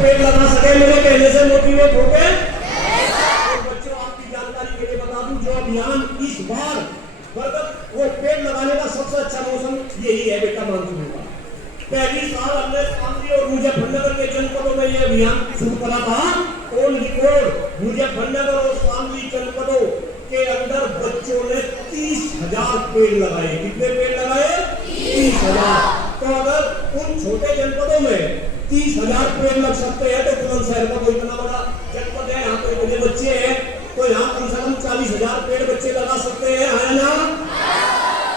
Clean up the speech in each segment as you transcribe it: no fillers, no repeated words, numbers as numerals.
पेड़ लगा सके मेरे कहने से मोटिवेट हो गए। और बच्चों आपकी जानकारी के लिए बता दूं, जो अभियान इस बार बरगद वो पेड़ लगाने का सबसे अच्छा मौसम यही है बेटा, मानसून का। पहली साल हमने शामली और मुजफ्फरनगर के जनपदों में यह अभियान शुरू करा था। ऑन रिकॉर्ड मुजफ्फरनगर और शामली जनपदों के अंदर बच्चों ने 30,000 पेड़ लगाए। कितने पेड़ लगाए? 30,000। तो अगर उन छोटे जनपदों में 30,000 पेड़ लग सकते हैं तो बुलंदशहर का कोई इतना बड़ा जनपद है, यहाँ पे इतने बच्चे हैं, तो यहाँ कम से कम 40,000 पेड़ बच्चे लगा सकते हैं, है ना?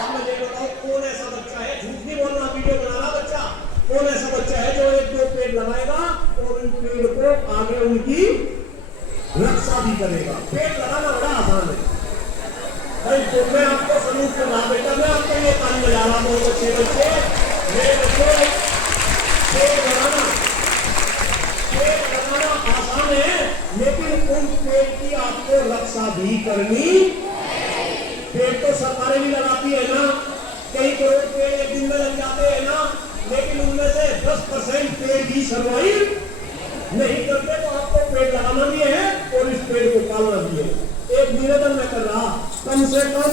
अब मैं ये बताओ कौन ऐसा बच्चा है, झूठ नहीं बोलना, वीडियो बनाना बच्चा, कौन ऐसा बच्चा है जो 1-2 पेड़ लगाएगा और उन पेड़ को आगे उनकी रक्षा भी करेगा। पेड़ लगाना बड़ा आसान है भाई। तो मैं आपको सलूट कर रहा बेटा, मैं आपको ये कान बजा रहा हूँ बच्चे मेरे बच्चे, पेड़ लगाना आसान है, लेकिन उन पेड़ की आपको रक्षा भी करनी। पेड़ तो सरकारें भी लगाती है ना, कई करोड़ पेड़ एक दिन में लग जाते हैं ना, लेकिन उनमें से 10% पेड़ भी सर्वाइव नहीं करते। तो आपको पेड़ लगाना भी है और इस पेड़ को पालना भी है। एक निवेदन मैं कर रहा, कम से कम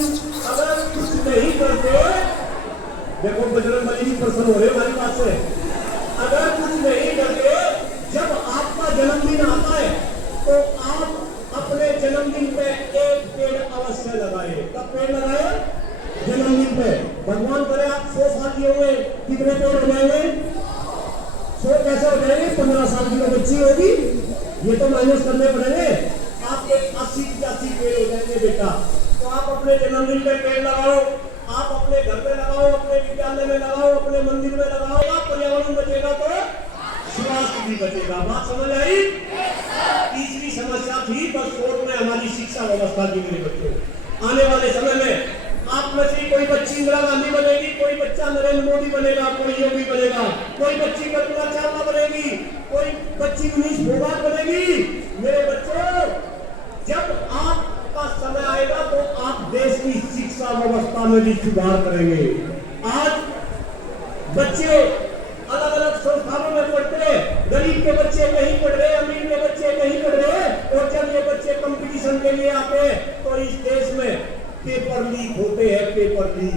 अगर कुछ नहीं करते, देखो बजरंगबली जी प्रसन्न हो रहे हमारी बात से, अगर कुछ नहीं करते, जब आपका जन्मदिन आता है तो आप अपने जन्मदिन पे एक पेड़ अवश्य लगाए। कब पेड़ लगाए? जन्मदिन पे। भगवान करे आप 100 साल के हुए, कितने पेड़ हो जाएंगे? 100 कैसे हो जाएंगे? 15 साल की तो बच्ची होगी, ये तो माइनस करने पड़ेंगे, आपके 80-85 पेड़ हो जाएंगे बेटा। तो आप अपने जन्मदिन पे पेड़ लगाओ, आप अपने घर में लगाओ, अपने विद्यालय में लगाओ, अपने मंदिर में लगाओ। पर्यावरण बचेगा तो स्वास्थ्य भी बचेगा। बात समझ आई? तीसरी समस्या थी बस कोर्ट में हमारी शिक्षा व्यवस्था की। मेरे बच्चों, आने वाले समय में आप में से कोई बच्ची इंदिरा गांधी बनेगी, कोई बच्चा नरेंद्र मोदी बनेगा, कोई योगी बनेगा, कोई बच्ची कल्पना चावला बनेगी, कोई बच्ची मनीष फोगाट बनेगी। मेरे बच्चों, जब आपका समय आएगा तो आप देश की शिक्षा व्यवस्था में भी सुधार करेंगे। आज बच्चे अलग अलग संस्थानों में पढ़ते हैं, गरीब के बच्चे कहीं पढ़ रहे, अमीर के बच्चे कहीं पढ़ रहे, और जब ये बच्चे कंपटीशन के लिए आते हैं तो इस देश में पेपर लीक होते हैं। पेपर लीक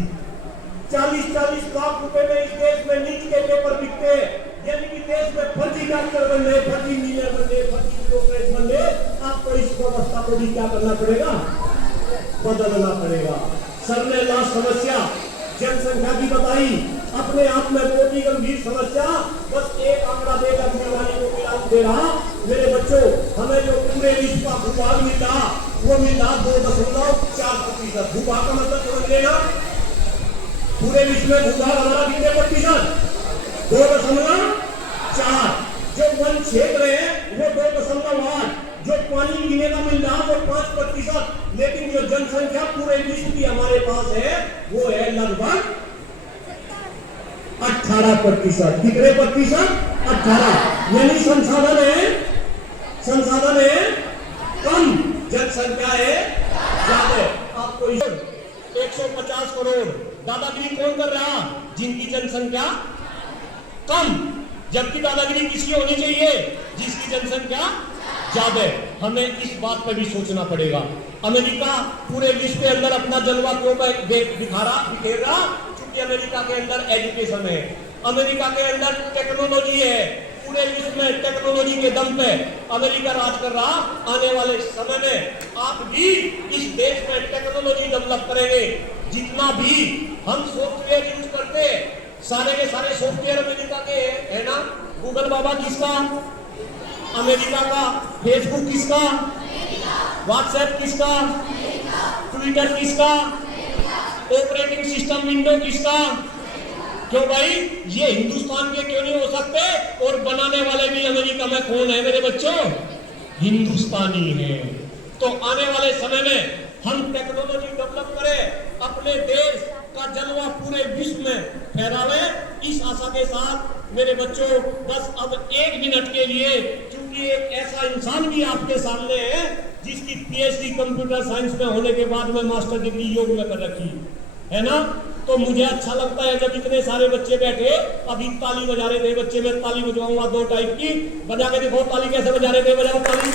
40-40 लाख रुपए में इस देश में नीट के पेपर बिकते हैं। यानी कि देश में फर्जी डॉक्टर बन रहे, फर्जी इंजीनियर बन रहे, फर्जी ब्यूरोक्रेट बन रहे। आपको इस व्यवस्था को भी क्या करना पड़ेगा? बदलना पड़ेगा। सर ने लास्ट समस्या जनसंख्या की बताई, अपने आप में बहुत ही गंभीर समस्या। बस एक आंकड़ा देकर वाली को मिलान दे रहा। मेरे बच्चों, हमें जो पूरे विश्व का भूभाग मिला वो मिला 2.4%। भूभाग का मतलब समझ लेना, पूरे विश्व में भूभाग हमारा कितने प्रतिशत? 2.4। जो वन क्षेत्र है वो 2.8, जो पानी पीने का मिल रहा वो 5%, लेकिन जो जनसंख्या पूरे विश्व की हमारे पास है वो है लगभग 18%। कितने प्रतिशत? 18। यानी संसाधन है कम, जनसंख्या है ज्यादा। आपको 150 करोड़ दादागिरी कौन कर रहा? जिनकी जनसंख्या कम, जबकि दादागिरी किसकी होनी चाहिए? जिसकी जनसंख्या ज्यादा। हमें इस बात पर भी सोचना पड़ेगा। अमेरिका पूरे विश्व के अंदर अपना जलवा क्यों बिखेर रहा? क्योंकि अमेरिका के अंदर एजुकेशन है, अमेरिका के अंदर टेक्नोलॉजी है, पूरे विश्व में टेक्नोलॉजी के दम पे अमेरिका राज कर रहा। आने वाले समय में आप भी इस देश में टेक्नोलॉजी डेवलप करेंगे। जितना भी हम सॉफ्टवेयर यूज करते हैं, सारे के सारे सॉफ्टवेयर अमेरिका के है ना। गूगल बाबा किसका? अमेरिका का। फेसबुक किसका? व्हाट्सएप किसका? ट्विटर किसका? ऑपरेटिंग सिस्टम विंडो किसका? क्यों भाई, ये हिंदुस्तान के क्यों नहीं हो सकते? और बनाने वाले भी अमेरिका में कौन है मेरे बच्चों? हिंदुस्तानी है। तो आने वाले समय में हम टेक्नोलॉजी डेवलप करें, अपने देश का जलवा पूरे विश्व में फैलावे। इस आशा के साथ मेरे बच्चों, बस अब 1 मिनट के लिए, क्योंकि एक ऐसा इंसान भी आपके सामने है जिसकी PhD कंप्यूटर साइंस में होने के बाद में मास्टर डिग्री योग में कर रखी है ना। तो मुझे अच्छा लगता है जब इतने सारे बच्चे बैठे, अभी ताली बजा रहे थे बच्चे, मैं ताली बजवाऊंगा दो टाइप की, बजा के देखो ताली कैसे बजा रहे थे, बजाओ ताली।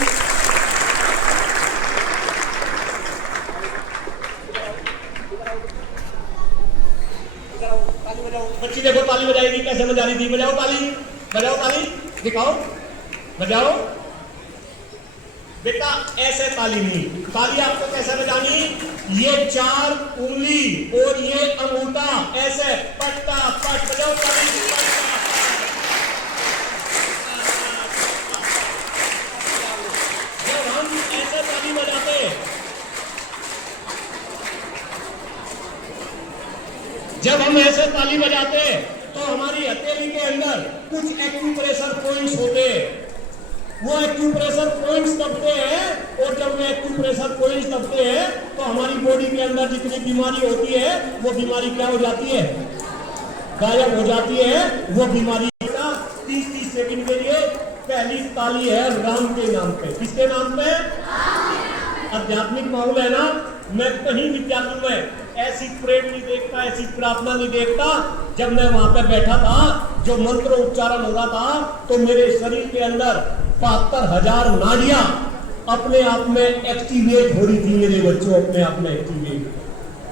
बच्ची देखो ताली बजाएगी कैसे बजा रही थी, बजाओ ताली, बजाओ ताली, दिखाओ, बजाओ बेटा। ऐसे ताली नहीं, ताली आपको कैसे बजानी, ये 4 उंगली और ये अंगूठा ऐसे पट्टा पट बजाओ ताली। जब हम ऐसे ताली बजाते, जब हम ऐसे ताली बजाते तो हमारी हथेली के अंदर कुछ एक्यूप्रेशर पॉइंट्स होते हैं, वो एक्यूप्रेशर पॉइंट्स दबते हैं, और जब वो एक्यूप्रेशर पॉइंट्स दबते हैं तो हमारी बॉडी के अंदर जितनी बीमारी होती है वो बीमारी क्या हो जाती है, गायब हो जाती है वो बीमारी। 30-30 सेकंड के लिए पहली ताली है राम के नाम पे। किसके नाम पे? आध्यात्मिक माहौल है ना। मैं कहीं विद्यालय में ऐसी प्रेयर नहीं देखता, ऐसी प्रार्थना नहीं देखता। जब मैं वहां पे बैठा था, जो मंत्र उच्चारण हो रहा था, तो मेरे शरीर के अंदर 72,000 नाड़ियां अपने आप में एक्टिवेट हो रही थी, मेरे बच्चों अपने आप में एक्टिवेट।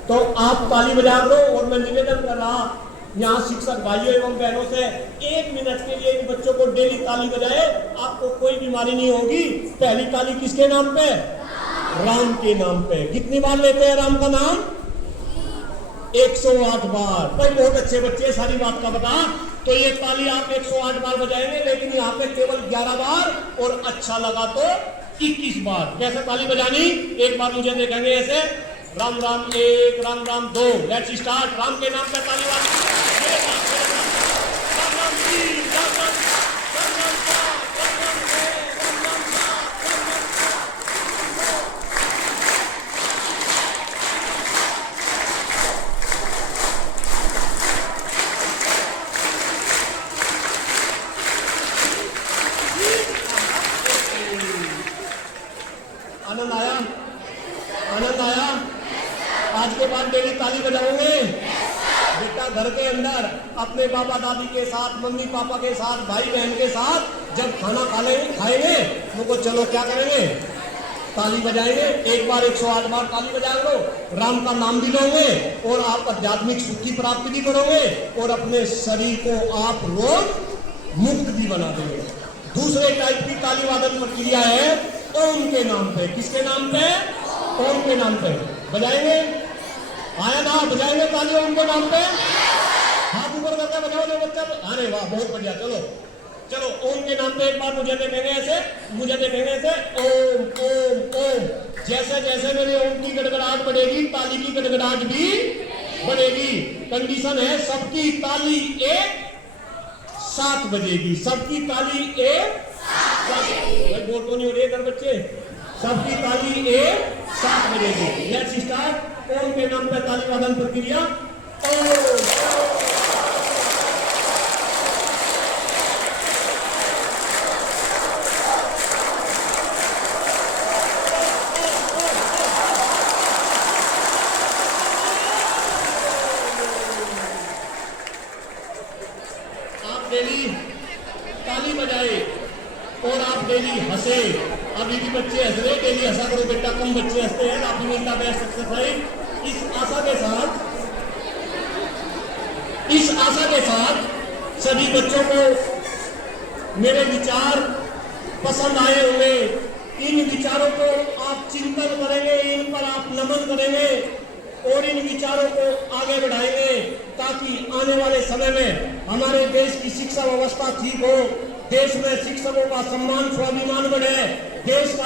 तो आप ताली बजा दो, और मैं निवेदन कर रहा यहाँ शिक्षक भाइयों एवं बहनों से, 1 मिनट के लिए इन बच्चों को डेली ताली बजाए, आपको कोई बीमारी नहीं होगी। पहली ताली किसके नाम पे? राम के नाम पे। कितनी बार लेते हैं राम का नाम? 108 बार। भाई बहुत अच्छे बच्चे, सारी बात का बता। तो ये ताली आप 108 बार बजाएंगे, लेकिन यहाँ पे केवल 11 बार, और अच्छा लगा तो 21 बार। कैसे ताली बजानी, एक बार मुझे देखेंगे ऐसे, राम राम 1, राम राम 2, लेट्स स्टार्ट। राम के नाम पे ताली वाली, राम राम 3, राम राम 4, राम राम 6, राम राम 7। आनंद आया? आनंद आया? आज के बाद डेली ताली बजाओगे बेटा। घर के अंदर अपने बाबा दादी के साथ, मम्मी पापा के साथ, भाई बहन के साथ जब खाना खाएंगे उनको चलो क्या करेंगे, ताली बजाएंगे। एक बार 108 बार ताली बजाओगे, राम का नाम भी लोगे, और आप आध्यात्मिक सुख की प्राप्ति भी करोगे, और अपने शरीर को आप रोग मुक्त भी बना देंगे। दूसरे टाइप की ताली वादन प्रक्रिया है ओम के नाम पे। किसके नाम पे? ओम के नाम पे बजाएंगे। आया ना, बजाएंगे ताली ओम के नाम पे। हाथ ऊपर करके बजाओ जो बच्चा। अरे वाह, बहुत बढ़िया। चलो चलो, ओम के नाम पे एक बार मुझे देखेंगे ऐसे, मुझे देखेंगे ऐसे, ओम ओम ओम। जैसे जैसे मेरे ओम की गड़गड़ाहट बढ़ेगी, ताली की गड़गड़ाहट भी बढ़ेगी। कंडीशन है सबकी ताली एक साथ बजेगी। सबकी ताली एक साथ। बोल तो नहीं हो रही इधर बच्चे? सबकी ताली एक साथ बजेगी। Let's start. ओम के नाम पे ताली वादन प्रक्रिया। आप डेली ताली बजाए और आप डेली हंसे। अभी भी बच्चे हंस रहे, डेली हंसा करो बेटा। कम बच्चे हंसते हैं, काफी मिलता है एक्सरसाइज। इस आशा के साथ सभी बच्चों को मेरे विचार पसंद आए होंगे। इन विचारों को आप चिंतन करेंगे, इन पर आप नमन करेंगे, और इन विचारों को आगे बढ़ाएंगे, ताकि आने वाले समय में हमारे देश की शिक्षा व्यवस्था ठीक हो, देश में शिक्षकों का सम्मान स्वाभिमान बढ़े, देश का